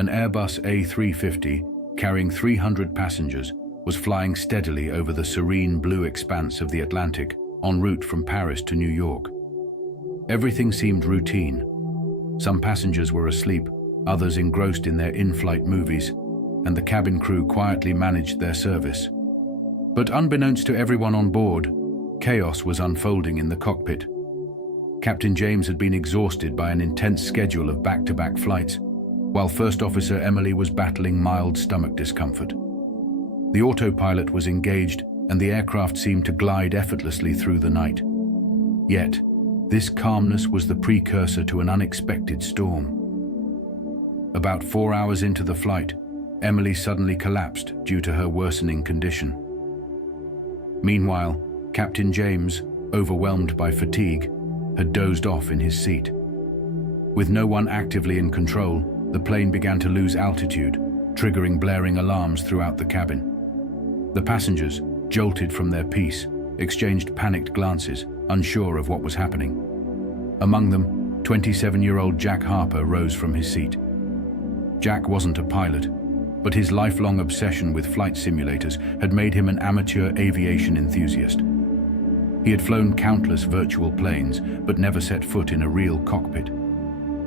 An Airbus A350, carrying 300 passengers, was flying steadily over the serene blue expanse of the Atlantic, en route from Paris to New York. Everything seemed routine. Some passengers were asleep, others engrossed in their in-flight movies, and the cabin crew quietly managed their service. But unbeknownst to everyone on board, chaos was unfolding in the cockpit. Captain James had been exhausted by an intense schedule of back-to-back flights, while First Officer Emily was battling mild stomach discomfort. The autopilot was engaged, and the aircraft seemed to glide effortlessly through the night. Yet, this calmness was the precursor to an unexpected storm. About 4 hours into the flight, Emily suddenly collapsed due to her worsening condition. Meanwhile, Captain James, overwhelmed by fatigue, had dozed off in his seat. With no one actively in control, the plane began to lose altitude, triggering blaring alarms throughout the cabin. The passengers, jolted from their peace, exchanged panicked glances, unsure of what was happening. Among them, 27-year-old Jack Harper rose from his seat. Jack wasn't a pilot, but his lifelong obsession with flight simulators had made him an amateur aviation enthusiast. He had flown countless virtual planes, but never set foot in a real cockpit.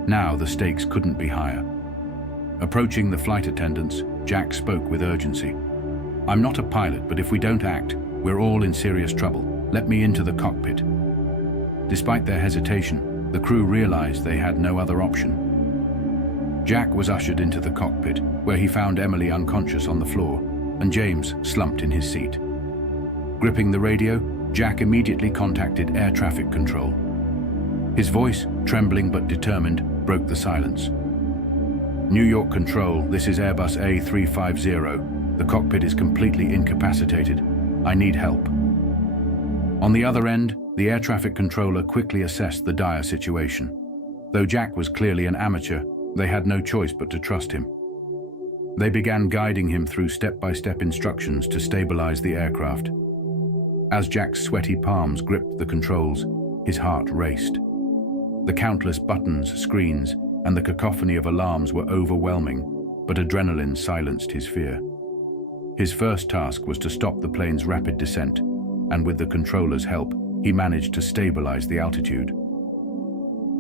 Now the stakes couldn't be higher. Approaching the flight attendants, Jack spoke with urgency. "I'm not a pilot, but if we don't act, we're all in serious trouble. Let me into the cockpit." Despite their hesitation, the crew realized they had no other option. Jack was ushered into the cockpit, where he found Emily unconscious on the floor, and James slumped in his seat. Gripping the radio, Jack immediately contacted air traffic control. His voice, trembling but determined, broke the silence. "New York Control, this is Airbus A350. The cockpit is completely incapacitated. I need help." On the other end, the air traffic controller quickly assessed the dire situation. Though Jack was clearly an amateur, they had no choice but to trust him. They began guiding him through step-by-step instructions to stabilize the aircraft. As Jack's sweaty palms gripped the controls, his heart raced. The countless buttons, screens, and the cacophony of alarms were overwhelming, but adrenaline silenced his fear. His first task was to stop the plane's rapid descent, and with the controller's help, he managed to stabilize the altitude.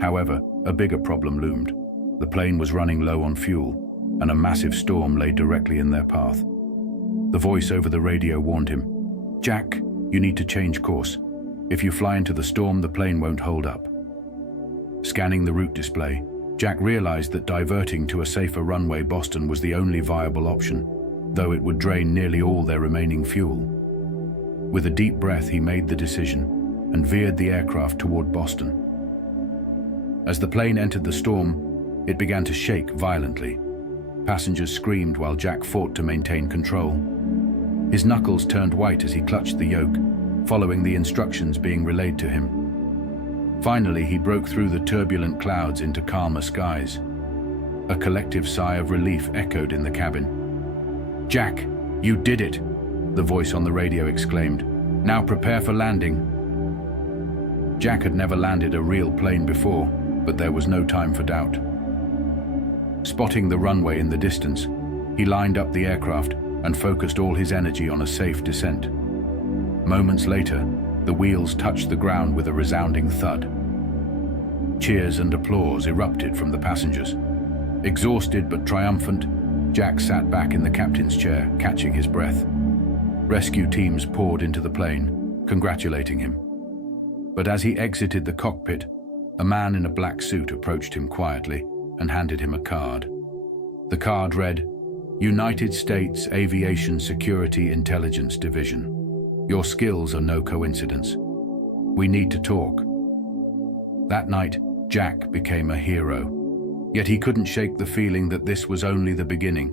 However, a bigger problem loomed. The plane was running low on fuel, and a massive storm lay directly in their path. The voice over the radio warned him, "Jack, you need to change course. If you fly into the storm, the plane won't hold up." Scanning the route display, Jack realized that diverting to a safer runway Boston was the only viable option, though it would drain nearly all their remaining fuel. With a deep breath, he made the decision and veered the aircraft toward Boston. As the plane entered the storm, it began to shake violently. Passengers screamed while Jack fought to maintain control. His knuckles turned white as he clutched the yoke, following the instructions being relayed to him. Finally, he broke through the turbulent clouds into calmer skies. A collective sigh of relief echoed in the cabin. "Jack, you did it!" the voice on the radio exclaimed. "Now prepare for landing." Jack had never landed a real plane before, but there was no time for doubt. Spotting the runway in the distance, he lined up the aircraft and focused all his energy on a safe descent. Moments later, the wheels touched the ground with a resounding thud. Cheers and applause erupted from the passengers. Exhausted but triumphant, Jack sat back in the captain's chair, catching his breath. Rescue teams poured into the plane, congratulating him. But as he exited the cockpit, a man in a black suit approached him quietly and handed him a card. The card read, "United States Aviation Security Intelligence Division. Your skills are no coincidence. We need to talk." That night, Jack became a hero. Yet he couldn't shake the feeling that this was only the beginning.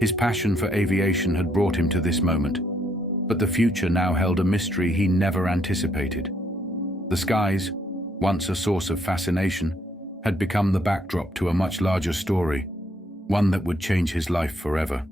His passion for aviation had brought him to this moment, but the future now held a mystery he never anticipated. The skies, once a source of fascination, had become the backdrop to a much larger story, one that would change his life forever.